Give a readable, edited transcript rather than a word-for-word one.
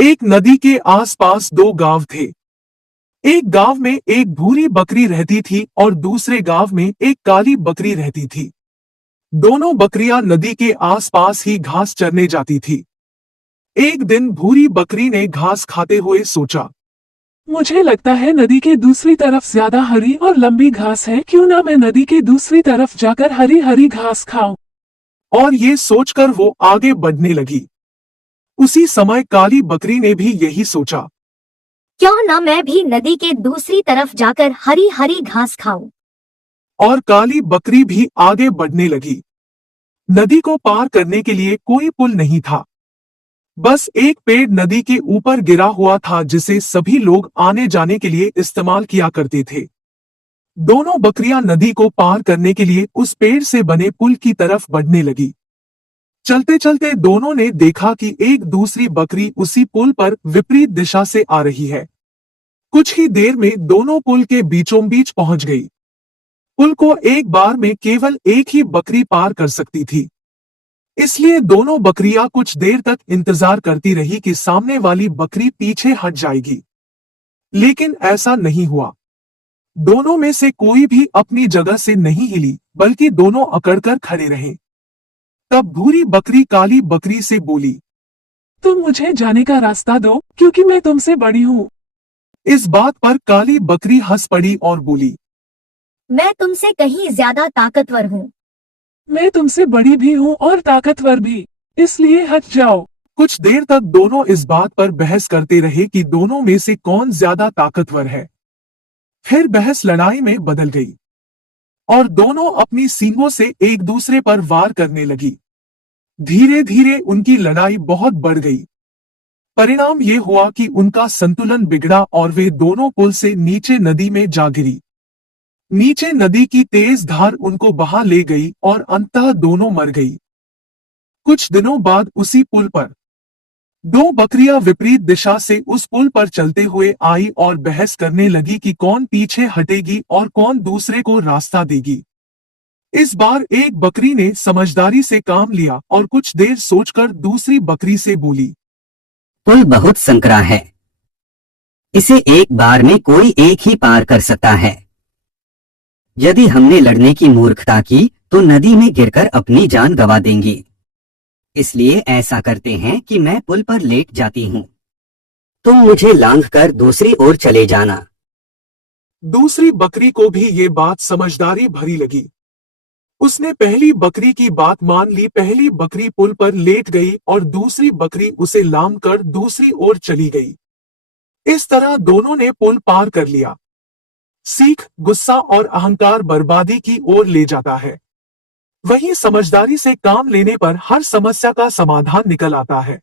एक नदी के आसपास दो गांव थे। एक गांव में एक भूरी बकरी रहती थी और दूसरे गांव में एक काली बकरी रहती थी। दोनों बकरियां नदी के आसपास ही घास चरने जाती थी। एक दिन भूरी बकरी ने घास खाते हुए सोचा, मुझे लगता है नदी के दूसरी तरफ ज्यादा हरी और लंबी घास है। क्यों ना मैं नदी के दूसरी तरफ जाकर हरी हरी घास खाऊं। और ये सोचकर वो आगे बढ़ने लगी। उसी समय काली बकरी ने भी यही सोचा। क्यों ना मैं भी नदी के दूसरी तरफ जाकर हरी हरी घास खाऊं। और काली बकरी भी आगे बढ़ने लगी। नदी को पार करने के लिए कोई पुल नहीं था। बस एक पेड़ नदी के ऊपर गिरा हुआ था जिसे सभी लोग आने जाने के लिए इस्तेमाल किया करते थे। दोनों बकरियां नदी को पार करने के लिए उस पेड़ से बने पुल की तरफ बढ़ने लगी। चलते चलते दोनों ने देखा कि एक दूसरी बकरी उसी पुल पर विपरीत दिशा से आ रही है। कुछ ही देर में दोनों पुल के बीचों बीच पहुंच गई। पुल को एक बार में केवल एक ही बकरी पार कर सकती थी। इसलिए दोनों बकरियां कुछ देर तक इंतजार करती रही कि सामने वाली बकरी पीछे हट जाएगी। लेकिन ऐसा नहीं हुआ। दोनों में से कोई भी अपनी जगह से नहीं हिली, बल्कि दोनों अकड़कर खड़े रहे। तब भूरी बकरी काली बकरी से बोली, तुम मुझे जाने का रास्ता दो, क्योंकि मैं तुमसे बड़ी हूँ। इस बात पर काली बकरी हंस पड़ी और बोली, मैं तुमसे कहीं ज्यादा ताकतवर हूँ। मैं तुमसे बड़ी भी हूँ और ताकतवर भी, इसलिए हट जाओ। कुछ देर तक दोनों इस बात पर बहस करते रहे कि दोनों में से कौन ज्यादा ताकतवर है। फिर बहस लड़ाई में बदल गई और दोनों अपनी सींगों से एक दूसरे पर वार करने लगी। धीरे धीरे उनकी लड़ाई बहुत बढ़ गई। परिणाम ये हुआ कि उनका संतुलन बिगड़ा और वे दोनों पुल से नीचे नदी में जा गिरी। नीचे नदी की तेज धार उनको बहा ले गई और अंततः दोनों मर गई। कुछ दिनों बाद उसी पुल पर दो बकरियां विपरीत दिशा से उस पुल पर चलते हुए आई और बहस करने लगी कि कौन पीछे हटेगी और कौन दूसरे को रास्ता देगी। इस बार एक बकरी ने समझदारी से काम लिया और कुछ देर सोचकर दूसरी बकरी से बोली, पुल बहुत संकरा है। इसे एक बार में कोई एक ही पार कर सकता है। यदि हमने लड़ने की मूर्खता की तो नदी में गिरकर अपनी जान गंवा देंगी। इसलिए ऐसा करते हैं कि मैं पुल पर लेट जाती हूँ। तुम मुझे लांघकर दूसरी ओर चले जाना। दूसरी बकरी को भी ये बात समझदारी भरी लगी। उसने पहली बकरी की बात मान ली। पहली बकरी पुल पर लेट गई और दूसरी बकरी उसे लांघकर दूसरी ओर चली गई। इस तरह दोनों ने पुल पार कर लिया। सीख, गुस्सा और अहंकार बर्बादी की ओर ले जाता है। वहीं समझदारी से काम लेने पर हर समस्या का समाधान निकल आता है।